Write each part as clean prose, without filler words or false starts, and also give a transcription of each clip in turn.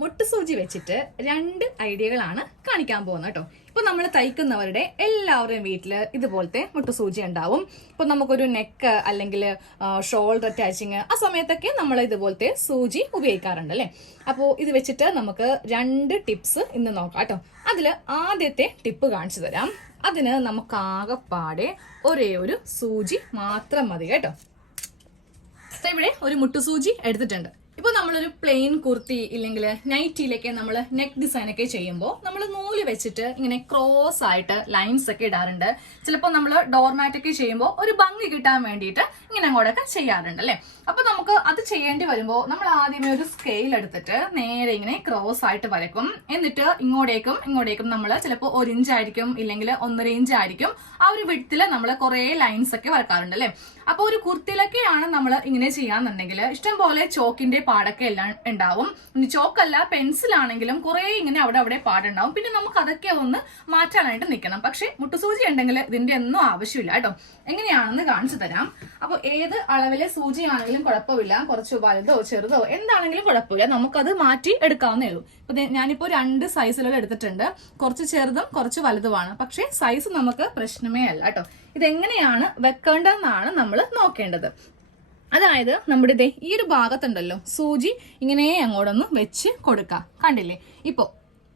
മുട്ടുസൂചി വെച്ചിട്ട് 2 ഐഡിയകളാണ് കാണിക്കാൻ പോകുന്നത് കേട്ടോ. ഇപ്പൊ നമ്മൾ തയ്ക്കുന്നവരുടെ എല്ലാവരുടെയും വീട്ടിൽ ഇതുപോലത്തെ മുട്ടുസൂചി ഉണ്ടാവും. ഇപ്പൊ നമുക്കൊരു നെക്ക് അല്ലെങ്കിൽ ഷോൾഡർ അറ്റാച്ചിങ് ആ സമയത്തൊക്കെ നമ്മൾ ഇതുപോലത്തെ സൂചി ഉപയോഗിക്കാറുണ്ട് അല്ലെ. അപ്പോൾ ഇത് വെച്ചിട്ട് നമുക്ക് 2 ടിപ്സ് ഇന്ന് നോക്കാം കേട്ടോ. അതില് ആദ്യത്തെ ടിപ്പ് കാണിച്ചു തരാം. അതിന് നമുക്ക് ആകെപ്പാടെ ഒരേ ഒരു സൂചി മാത്രം മതി കേട്ടോ. ഇവിടെ ഒരു മുട്ടുസൂചി എടുത്തിട്ടുണ്ട്. ഇപ്പൊ നമ്മളൊരു പ്ലെയിൻ കുർത്തി ഇല്ലെങ്കിൽ നൈറ്റിയിലൊക്കെ നമ്മൾ നെക്ക് ഡിസൈൻ ഒക്കെ ചെയ്യുമ്പോൾ നമ്മൾ നൂല് വെച്ചിട്ട് ഇങ്ങനെ ക്രോസ് ആയിട്ട് ലൈൻസ് ഒക്കെ ഇടാറുണ്ട്. ചിലപ്പോൾ നമ്മൾ ഡോർമാറ്റ് ഒക്കെ ചെയ്യുമ്പോൾ ഒരു ഭംഗി കിട്ടാൻ വേണ്ടിയിട്ട് ഇങ്ങനെ അങ്ങോട്ടൊക്കെ ചെയ്യാറുണ്ട് അല്ലെ. അപ്പൊ നമുക്ക് അത് ചെയ്യേണ്ടി വരുമ്പോൾ നമ്മൾ ആദ്യമേ ഒരു സ്കെയിൽ എടുത്തിട്ട് നേരെ ഇങ്ങനെ ക്രോസ് ആയിട്ട് വരക്കും. എന്നിട്ട് ഇങ്ങോട്ടേക്കും നമ്മൾ ചിലപ്പോൾ 1 ഇഞ്ച് ആയിരിക്കും, ഇല്ലെങ്കിൽ 1.5 ഇഞ്ച് ആയിരിക്കും. ആ ഒരു വിഡ്ത്തില് നമ്മൾ കുറെ ലൈൻസ് ഒക്കെ വരക്കാറുണ്ട് അല്ലെ. അപ്പൊ ഒരു കുർത്തിയിലൊക്കെയാണ് നമ്മൾ ഇങ്ങനെ ചെയ്യാന്നുണ്ടെങ്കിൽ ഇഷ്ടം പോലെ ചോക്കിന്റെ പാടൊക്കെ എല്ലാം ഉണ്ടാവും. ഇനി ചോക്കല്ല, പെൻസിലാണെങ്കിലും കുറെ ഇങ്ങനെ അവിടെ പാടുണ്ടാവും. പിന്നെ നമുക്ക് അതൊക്കെ ഒന്ന് മാറ്റാനായിട്ട് നിൽക്കണം. പക്ഷെ മുട്ടുസൂചി ഉണ്ടെങ്കിൽ ഇതിന്റെ ഒന്നും ആവശ്യമില്ല കേട്ടോ. എങ്ങനെയാണെന്ന് കാണിച്ചു തരാം. അപ്പൊ ഏത് അളവിലെ സൂചിയാണെങ്കിലും കുഴപ്പമില്ല, കുറച്ച് വലുതോ ചെറുതോ എന്താണെങ്കിലും കുഴപ്പമില്ല, നമുക്കത് മാറ്റി എടുക്കാവുന്നേ ഉള്ളൂ. ഇപ്പൊ ഞാനിപ്പോ 2 സൈസിലുള്ള എടുത്തിട്ടുണ്ട്. കുറച്ച് ചെറുതും കുറച്ച് വലുതുമാണ്. പക്ഷെ സൈസ് നമുക്ക് പ്രശ്നമേ അല്ല കേട്ടോ. ഇതെങ്ങനെയാണ് വെക്കേണ്ടതെന്നാണ് നമ്മൾ നോക്കേണ്ടത്. അതായത് നമ്മുടെ ഈ ഒരു ഭാഗത്തുണ്ടല്ലോ സൂചി ഇങ്ങനെ അങ്ങോട്ടൊന്ന് വെച്ച് കൊടുക്കാം. കണ്ടില്ലേ? ഇപ്പോ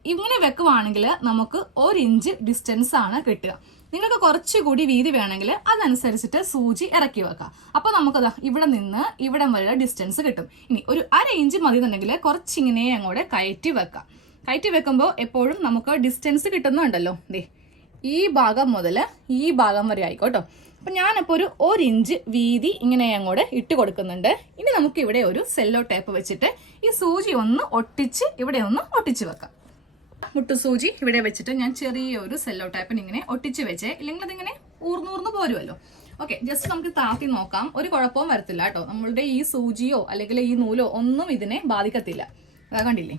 ഇങ്ങനെ വെക്കുവാണെങ്കിൽ നമുക്ക് 1 ഇഞ്ച് ഡിസ്റ്റൻസ് ആണ് കിട്ടുക. നിങ്ങൾക്ക് കുറച്ചുകൂടി വീതി വേണമെങ്കിൽ അതനുസരിച്ചിട്ട് സൂചി ഇറക്കി വെക്കാം. അപ്പൊ നമുക്കതാ ഇവിടെ നിന്ന് ഇവിടം വരെ ഡിസ്റ്റൻസ് കിട്ടും. ഇനി ഒരു 1/2 ഇഞ്ച് മതി എന്നുണ്ടെങ്കിൽ കുറച്ചിങ്ങനെ അങ്ങോട്ട് കയറ്റി വെക്കാം. കയറ്റി വെക്കുമ്പോൾ എപ്പോഴും നമുക്ക് ഡിസ്റ്റൻസ് കിട്ടുന്നുണ്ടല്ലോ. ഈ ഭാഗം മുതൽ ഈ ഭാഗം വരെ ആയിക്കോട്ടോ. അപ്പൊ ഞാനിപ്പോ ഒരു 1 ഇഞ്ച് വീതി ഇങ്ങനെ അങ്ങോട്ട് ഇട്ട് കൊടുക്കുന്നുണ്ട്. ഇനി നമുക്ക് ഇവിടെ ഒരു സെല്ലോ ടേപ്പ് വെച്ചിട്ട് ഈ സൂചി ഒന്ന് ഒട്ടിച്ച് ഇവിടെ ഒന്ന് ഒട്ടിച്ച് വെക്കാം. മുട്ടുസൂചി ഇവിടെ വെച്ചിട്ട് ഞാൻ ചെറിയൊരു സെല്ലോ ടേപ്പിന് ഇങ്ങനെ ഒട്ടിച്ച് വെച്ചേ, ഇല്ലെങ്കിൽ അതിങ്ങനെ ഊർന്നൂർന്ന് പോരുമല്ലോ. ഓക്കെ, ജസ്റ്റ് നമുക്ക് താത്തി നോക്കാം. ഒരു കുഴപ്പവും വരത്തില്ല കേട്ടോ. നമ്മളുടെ ഈ സൂചിയോ അല്ലെങ്കിൽ ഈ നൂലോ ഒന്നും ഇതിനെ ബാധിക്കത്തില്ല. കണ്ടില്ലേ?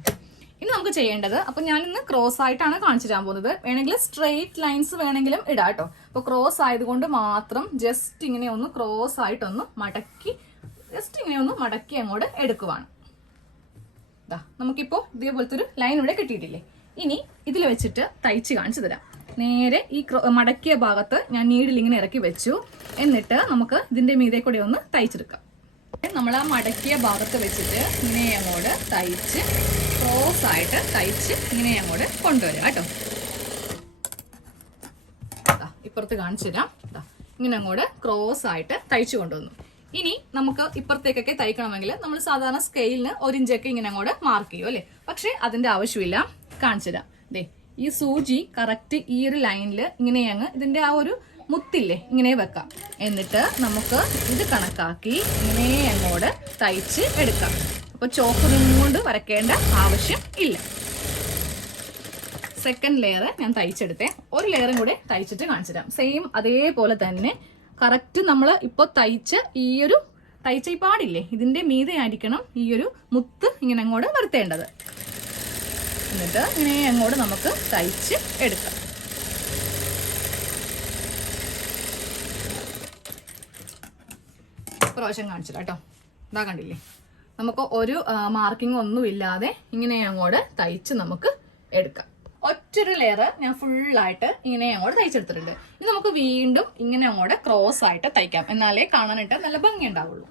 ഇനി നമുക്ക് ചെയ്യേണ്ടത്, അപ്പൊ ഞാനിന്ന് ക്രോസ് ആയിട്ടാണ് കാണിച്ചു തരാൻ പോകുന്നത്. വേണമെങ്കിൽ സ്ട്രെയിറ്റ് ലൈൻസ് വേണമെങ്കിലും ഇടാം കേട്ടോ. അപ്പൊ ക്രോസ് ആയതുകൊണ്ട് മാത്രം ജസ്റ്റ് ഇങ്ങനെ ഒന്ന് ക്രോസ് ആയിട്ടൊന്ന് മടക്കി അങ്ങോട്ട് എടുക്കുവാണ്. നമുക്കിപ്പോ ഇതേപോലത്തെ ഒരു ലൈൻ ഇവിടെ കിട്ടിയിട്ടില്ലേ? ഇനി ഇതിൽ വെച്ചിട്ട് തയ്ച്ച് കാണിച്ചു തരാം. നേരെ ഈ മടക്കിയ ഭാഗത്ത് ഞാൻ നീഡിൽ ഇങ്ങനെ ഇറക്കി വെച്ചു. എന്നിട്ട് നമുക്ക് ഇതിന്റെ മീതെ കൂടെ ഒന്ന് തയ്ച്ചെടുക്കാം. നമ്മൾ ആ മടക്കിയ ഭാഗത്ത് വെച്ചിട്ട് ഇങ്ങനെ അങ്ങോട്ട് തയ്ച്ച് ക്രോസ് ആയിട്ട് തയ്ച്ച് ഇങ്ങനെ അങ്ങോട്ട് കൊണ്ടുവരാം കേട്ടോ. ഇപ്പുറത്ത് കാണിച്ചു തരാം. ഇങ്ങനെ അങ്ങോട്ട് ക്രോസ് ആയിട്ട് തയ്ച്ചു കൊണ്ടുവന്നു. ഇനി നമുക്ക് ഇപ്പുറത്തേക്കൊക്കെ തയ്ക്കണമെങ്കിൽ നമ്മൾ സാധാരണ സ്കെയിലിന് 1 ഇഞ്ചൊക്കെ ഇങ്ങനെ അങ്ങോട്ട് മാർക്ക് ചെയ്യും അല്ലെ. പക്ഷെ അതിന്റെ ആവശ്യമില്ല. കാണിച്ചു തരാം. ഈ സൂചി കറക്റ്റ് ഈ ഒരു ലൈനിൽ ഇങ്ങനെ അങ്ങ് ഇതിന്റെ ആ ഒരു മുത്തില്ലേ ഇങ്ങനെ വെക്കാം. എന്നിട്ട് നമുക്ക് ഇത് കണക്കാക്കി ഇങ്ങനെ അങ്ങോട്ട് തയ്ച്ച് എടുക്കാം. അപ്പൊ ചോക്ക് കൊണ്ട് വരയ്ക്കേണ്ട ആവശ്യം ഇല്ല. സെക്കൻഡ് ലെയർ ഞാൻ തയ്ച്ചെടുത്തേ. ഒരു ലെയറും കൂടെ തയ്ച്ചിട്ട് കാണിച്ചു തരാം. സെയിം അതേപോലെ തന്നെ കറക്റ്റ് നമ്മൾ ഇപ്പൊ തയ്ച്ച ഈ പാടില്ലേ ഇതിന്റെ മീതെ ആയിരിക്കണം ഈ ഒരു മുത്ത് ഇങ്ങനെ അങ്ങോട്ട് വരുത്തേണ്ടത്. എന്നിട്ട് ഇങ്ങനെ അങ്ങോട്ട് നമുക്ക് തയ്ച്ച് എടുക്കാം. പ്രാവശ്യം കാണിച്ചില്ല കേട്ടോ. ഇതാ കണ്ടില്ലേ? നമുക്ക് ഒരു മാർക്കിംഗ് ഒന്നും ഇല്ലാതെ ഇങ്ങനെ അങ്ങോട്ട് തയ്ച്ച് നമുക്ക് എടുക്കാം. ഒറ്റൊരു ലെയർ ഞാൻ ഫുള്ളായിട്ട് ഇങ്ങനെ അങ്ങോട്ട് തയ്ച്ചെടുത്തിട്ടുണ്ട്. ഇനി നമുക്ക് വീണ്ടും ഇങ്ങനെ അങ്ങോട്ട് ക്രോസ് ആയിട്ട് തയ്ക്കാം. എന്നാലേ കാണാനായിട്ട് നല്ല ഭംഗി ഉണ്ടാവുള്ളൂ.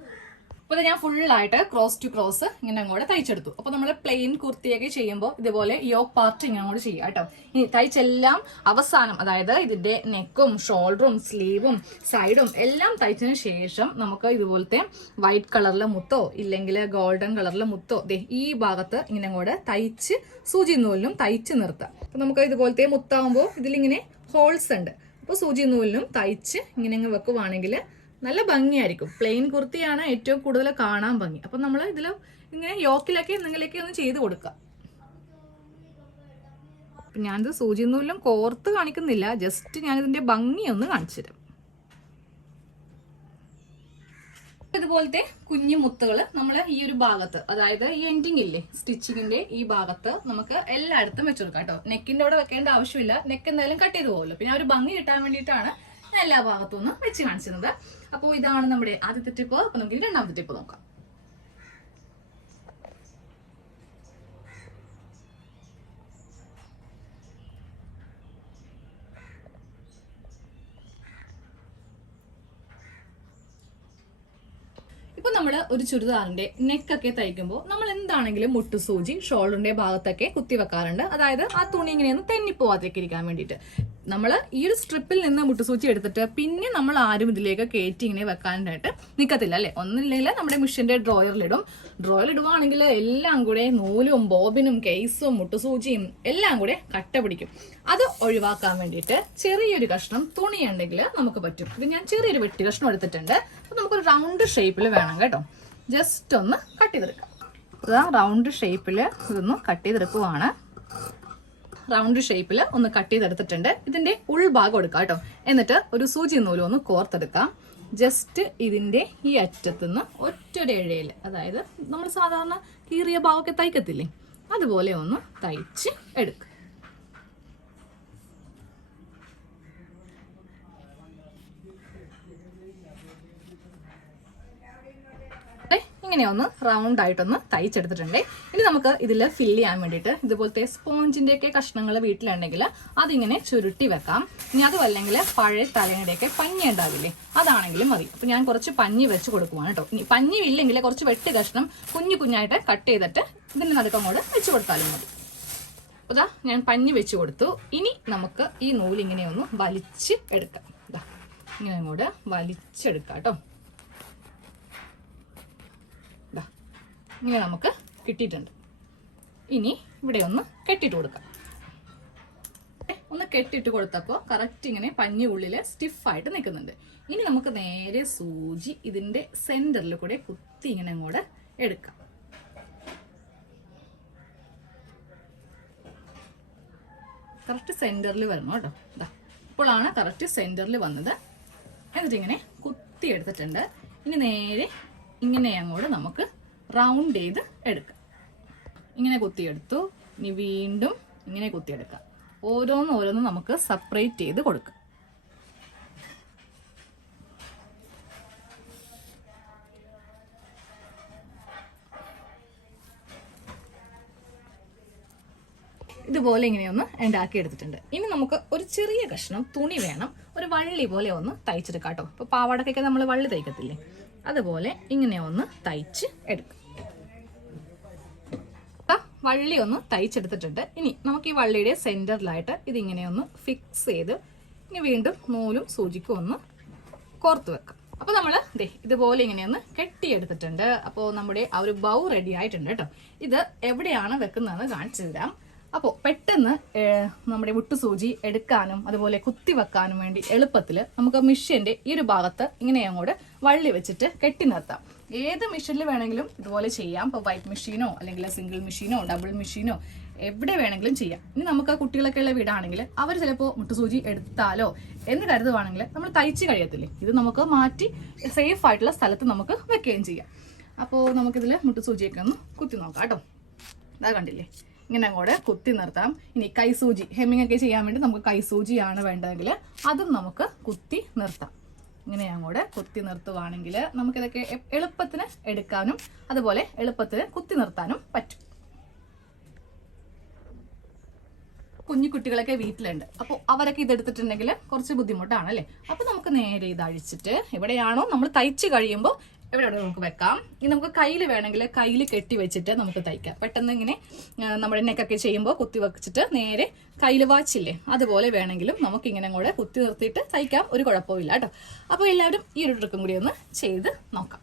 അപ്പൊ ഞാൻ ഫുള്ളായിട്ട് ക്രോസ് ടു ക്രോസ് ഇങ്ങനെ അങ്ങോട്ട് തയ്ച്ചെടുത്തു. അപ്പൊ നമ്മൾ പ്ലെയിൻ കുർത്തിയൊക്കെ ചെയ്യുമ്പോൾ ഇതുപോലെ യോക്ക് പാർട്ട് ഇങ്ങനെ അങ്ങോട്ട് ചെയ്യാം കേട്ടോ. ഇനി തയ്ച്ചെല്ലാം അവസാനം, അതായത് ഇതിന്റെ നെക്കും ഷോൾഡറും സ്ലീവും സൈഡും എല്ലാം തയ്ച്ചതിന് ശേഷം നമുക്ക് ഇതുപോലത്തെ വൈറ്റ് കളറിലെ മുത്തോ ഇല്ലെങ്കിൽ ഗോൾഡൻ കളറിലെ മുത്തോ ഈ ഭാഗത്ത് ഇങ്ങനെ അങ്ങോട്ട് തയ്ച്ച് സൂചി നൂലിലും തയ്ച്ച് നിർത്താം. അപ്പൊ നമുക്ക് ഇതുപോലത്തെ മുത്താവുമ്പോൾ ഇതിലിങ്ങനെ ഹോൾസ് ഉണ്ട്. അപ്പൊ സൂചി നൂലിലും തയ്ച്ച് ഇങ്ങനെ അങ്ങ് വെക്കുവാണെങ്കിൽ നല്ല ഭംഗിയായിരിക്കും. പ്ലെയിൻ കുർത്തിയാണ് ഏറ്റവും കൂടുതൽ കാണാൻ ഭംഗി. അപ്പൊ നമ്മൾ ഇതിൽ ഇങ്ങനെ യോക്കിലൊക്കെ എന്തെങ്കിലുമൊക്കെ ഒന്ന് ചെയ്ത് കൊടുക്കാം. ഞാനിത് സൂചി നൂലിലും കോർത്ത് കാണിക്കുന്നില്ല, ജസ്റ്റ് ഞാനിതിന്റെ ഭംഗി ഒന്ന് കാണിച്ചു തരാം. ഇതുപോലത്തെ കുഞ്ഞു മുത്തുകൾ നമ്മൾ ഈ ഒരു ഭാഗത്ത്, അതായത് ഈ എൻഡിങ് ഇല്ലേ സ്റ്റിച്ചിങ്ങിന്റെ ഈ ഭാഗത്ത് നമുക്ക് എല്ലായിടത്തും വെച്ചു കൊടുക്കാം കേട്ടോ. നെക്കിന്റെ അവിടെ വെക്കേണ്ട ആവശ്യമില്ല. നെക്ക് എന്തായാലും കട്ട് ചെയ്ത് പോകുമല്ലോ. പിന്നെ ആ ഒരു ഭംഗി കിട്ടാൻ വേണ്ടിയിട്ടാണ് ഞാൻ എല്ലാ ഭാഗത്തും ഒന്ന് വെച്ച് കാണിച്ചിരുന്നത്. അപ്പോൾ ഇതാണ് നമ്മുടെ ആദ്യത്തെ ടിപ്പ്. അപ്പൊ നമുക്ക് രണ്ടാമത്തെ ടിപ്പ് നോക്കാം. ഇപ്പൊ നമ്മൾ ഒരു ചുരിദാറിന്റെ നെക്കൊക്കെ തയ്ക്കുമ്പോൾ നമ്മൾ എന്താണെങ്കിലും മുട്ടുസൂചി ഷോൾഡറിന്റെ ഭാഗത്തൊക്കെ കുത്തി വെക്കാറുണ്ട്. അതായത് ആ തുണി ഇങ്ങനെയൊന്നും തെന്നിപ്പോവാത്തേക്ക് ഇരിക്കാൻ വേണ്ടിയിട്ട്. നമ്മൾ ഈ ഒരു സ്ട്രിപ്പിൽ നിന്ന് മുട്ടുസൂചി എടുത്തിട്ട് പിന്നെ നമ്മൾ ആരും ഇതിലേക്ക് കയറ്റി ഇങ്ങനെ വെക്കാനായിട്ട് നിൽക്കത്തില്ല അല്ലെ. ഒന്നില്ലെങ്കിൽ നമ്മുടെ മെഷീന്റെ ഡ്രോയറിലിടും. ഡ്രോയറിലിടുവാണെങ്കിൽ എല്ലാം കൂടെ നൂലും ബോബിനും കേസും മുട്ടുസൂചിയും എല്ലാം കൂടെ കട്ട പിടിക്കും. അത് ഒഴിവാക്കാൻ വേണ്ടിയിട്ട് ചെറിയൊരു കഷ്ണം തുണി ഉണ്ടെങ്കിൽ നമുക്ക് പറ്റും. ഇത് ഞാൻ ചെറിയൊരു വെട്ടി കഷ്ണം എടുത്തിട്ടുണ്ട്. അപ്പൊ നമുക്കൊരു റൗണ്ട് ഷേപ്പിൽ വേണം കേട്ടോ. ജസ്റ്റ് ഒന്ന് കട്ട് ചെയ്തെടുക്കാം. ഇതാ റൗണ്ട് ഷേപ്പിൽ ഇതൊന്ന് കട്ട് ചെയ്തെടുക്കുവാണ്. റൗണ്ട് ഷേപ്പിൽ ഒന്ന് കട്ട് ചെയ്തെടുത്തിട്ടുണ്ട്. ഇതിന്റെ ഉൾഭാഗം എടുക്കാം കേട്ടോ. എന്നിട്ട് ഒരു സൂചി നൂലും ഒന്ന് കോർത്തെടുക്കാം. ജസ്റ്റ് ഇതിന്റെ ഈ അറ്റത്തുനിന്ന് ഒറ്റൊരു ഇഴയിൽ, അതായത് നമ്മൾ സാധാരണ കീറിയ ഭാഗമൊക്കെ തയ്ക്കത്തില്ലേ, അതുപോലെ ഒന്ന് തയ്ച്ച് എടുക്കുക. ഇങ്ങനെ ഒന്ന് റൗണ്ട് ആയിട്ടൊന്ന് തയ്ച്ചെടുത്തിട്ടുണ്ട്. ഇനി നമുക്ക് ഇതിൽ ഫില്ല് ചെയ്യാൻ വേണ്ടിയിട്ട് ഇതുപോലത്തെ സ്പോഞ്ചിന്റെ ഒക്കെ കഷ്ണങ്ങൾ വീട്ടിലുണ്ടെങ്കിൽ അതിങ്ങനെ ചുരുട്ടി വെക്കാം. ഇനി അതുമല്ലെങ്കിൽ പഴയ തലയുടെയൊക്കെ പഞ്ഞി ഉണ്ടാവില്ലേ, അതാണെങ്കിലും മതി. അപ്പൊ ഞാൻ കുറച്ച് പഞ്ഞി വെച്ച് കൊടുക്കുവാണ് കേട്ടോ. ഇനി പഞ്ഞി ഇല്ലെങ്കിൽ കുറച്ച് വെട്ടി കഷ്ണം കുഞ്ഞു കുഞ്ഞായിട്ട് കട്ട് ചെയ്തിട്ട് ഇതിന്റെ നടുക്കങ്ങോട്ട് വെച്ച് കൊടുത്താലും മതി. അതാ ഞാൻ പഞ്ഞി വെച്ച് കൊടുത്തു. ഇനി നമുക്ക് ഈ നൂലിങ്ങനെ ഒന്ന് വലിച്ച് എടുക്കാം. ഇങ്ങനെ അങ്ങോട്ട് വലിച്ചെടുക്കാം കേട്ടോ. ഇങ്ങനെ നമുക്ക് കിട്ടിയിട്ടുണ്ട്. ഇനി ഇവിടെ ഒന്ന് കെട്ടിട്ട് കൊടുക്കാം. ഒന്ന് കെട്ടിട്ട് കൊടുത്തപ്പോൾ കറക്റ്റ് ഇങ്ങനെ പഞ്ഞി ഉള്ളില് സ്റ്റിഫായിട്ട് നിൽക്കുന്നുണ്ട്. ഇനി നമുക്ക് നേരെ സൂചി ഇതിന്റെ സെന്ററിൽ കൂടെ കുത്തി ഇങ്ങനെ അങ്ങോട്ട് എടുക്കാം. കറക്റ്റ് സെന്ററിൽ വരണം കേട്ടോ. ഇപ്പോഴാണ് കറക്റ്റ് സെന്ററിൽ വന്നത്. എന്നിട്ട് ഇങ്ങനെ കുത്തി എടുത്തിട്ടുണ്ട്. ഇനി നേരെ ഇങ്ങനെ അങ്ങോട്ട് നമുക്ക് റൗണ്ട് ചെയ്ത് എടുക്കാം. ഇങ്ങനെ കുത്തിയെടുത്തു. ഇനി വീണ്ടും ഇങ്ങനെ കുത്തിയെടുക്കാം. ഓരോന്നും നമുക്ക് സെപ്പറേറ്റ് ചെയ്ത് കൊടുക്കാം. ഇതുപോലെ ഇങ്ങനെയൊന്ന് ഉണ്ടാക്കി എടുത്തിട്ടുണ്ട്. ഇനി നമുക്ക് ഒരു ചെറിയ കഷ്ണം തുണി വേണം. ഒരു വള്ളി പോലെ ഒന്ന് തയ്ച്ചെടുക്കാം കേട്ടോ. ഇപ്പൊ പാവാടക്കൊക്കെ നമ്മൾ വള്ളി തയ്ക്കത്തില്ലേ, അതുപോലെ ഇങ്ങനെ ഒന്ന് തയ്ച്ച് എടുക്കാം. വള്ളി ഒന്ന് തയ്ച്ചെടുത്തിട്ടുണ്ട്. ഇനി നമുക്ക് ഈ വള്ളിയുടെ സെന്ററിലായിട്ട് ഇതിങ്ങനെ ഒന്ന് ഫിക്സ് ചെയ്ത് ഇനി വീണ്ടും നൂലും സൂചിക്കും ഒന്ന് കോർത്ത് വെക്കാം. അപ്പൊ നമ്മള് ഇതുപോലെ ഇങ്ങനെയൊന്ന് കെട്ടിയെടുത്തിട്ടുണ്ട്. അപ്പോൾ നമ്മുടെ ആ ഒരു ബൗ റെഡി ആയിട്ടുണ്ട് കേട്ടോ. ഇത് എവിടെയാണ് വെക്കുന്നതെന്ന് കാണിച്ചു തരാം. അപ്പോൾ പെട്ടെന്ന് നമ്മുടെ മുട്ടുസൂചി എടുക്കാനും അതുപോലെ കുത്തി വെക്കാനും വേണ്ടി എളുപ്പത്തിൽ നമുക്ക് മെഷീന്റെ ഈ ഒരു ഭാഗത്ത് ഇങ്ങനെ അങ്ങോട്ട് വള്ളി വെച്ചിട്ട് കെട്ടി നിർത്താം. ഏത് മെഷീനിൽ വേണമെങ്കിലും ഇതുപോലെ ചെയ്യാം. ഇപ്പോൾ വൈറ്റ് മെഷീനോ അല്ലെങ്കിൽ സിംഗിൾ മെഷീനോ ഡബിൾ മെഷീനോ എവിടെ വേണമെങ്കിലും ചെയ്യാം. ഇനി നമുക്ക് കുട്ടികളൊക്കെ ഉള്ള വീടാണെങ്കിൽ അവർ ചിലപ്പോൾ മുട്ടുസൂചി എടുത്താലോ എന്ന് കരുതുവാണെങ്കിൽ നമ്മൾ തയ്ച്ച് കഴിയത്തില്ലേ, ഇത് നമുക്ക് മാറ്റി സേഫ് ആയിട്ടുള്ള സ്ഥലത്ത് നമുക്ക് വെക്കുകയും ചെയ്യാം. അപ്പോൾ നമുക്കിതിൽ മുട്ടുസൂചിയൊക്കെ ഒന്ന് കുത്തി നോക്കാം കേട്ടോ. ഇതാ കണ്ടില്ലേ, ഇങ്ങനെ അങ്ങോട്ട് കുത്തി നിർത്താം. ഇനി കൈസൂചി ഹെമ്മിങ് ഒക്കെ ചെയ്യാൻ വേണ്ടി നമുക്ക് കൈസൂചിയാണ് വേണ്ടതെങ്കിൽ അതും നമുക്ക് കുത്തി നിർത്താം. ഇങ്ങനെ അങ്ങോട്ട് കുത്തി നിർത്തുവാണെങ്കിൽ നമുക്കിതൊക്കെ എളുപ്പത്തിന് എടുക്കാനും അതുപോലെ എളുപ്പത്തിന് കുത്തി നിർത്താനും പറ്റും. കുഞ്ഞു കുട്ടികളൊക്കെ വീട്ടിലുണ്ട്. അപ്പോൾ അവരൊക്കെ ഇതെടുത്തിട്ടുണ്ടെങ്കിൽ കുറച്ച് ബുദ്ധിമുട്ടാണ് അല്ലേ. അപ്പോൾ നമുക്ക് നേരെ ഇത് അഴിച്ചിട്ട് എവിടെയാണോ നമ്മൾ തയ്ച്ച് കഴിയുമ്പോൾ എവിടെ നമുക്ക് വെക്കാം. ഇനി നമുക്ക് കയ്യിൽ വേണമെങ്കിൽ കയ്യിൽ കെട്ടി വെച്ചിട്ട് നമുക്ക് തയ്ക്കാം. പെട്ടെന്ന് ഇങ്ങനെ നമ്മുടെ നെക്കൊക്കെ ചെയ്യുമ്പോൾ കുത്തി വെച്ചിട്ട് നേരെ കയ്യിൽ വാച്ചില്ലേ, അതുപോലെ വേണമെങ്കിലും നമുക്ക് ഇങ്ങനെ കൂടെ കുത്തി നിർത്തിയിട്ട് തയ്ക്കാം. ഒരു കുഴപ്പമില്ല കേട്ടോ. അപ്പോൾ എല്ലാവരും ഈ ഒരു ട്രിക്കും കൂടി ഒന്ന് ചെയ്ത് നോക്കാം.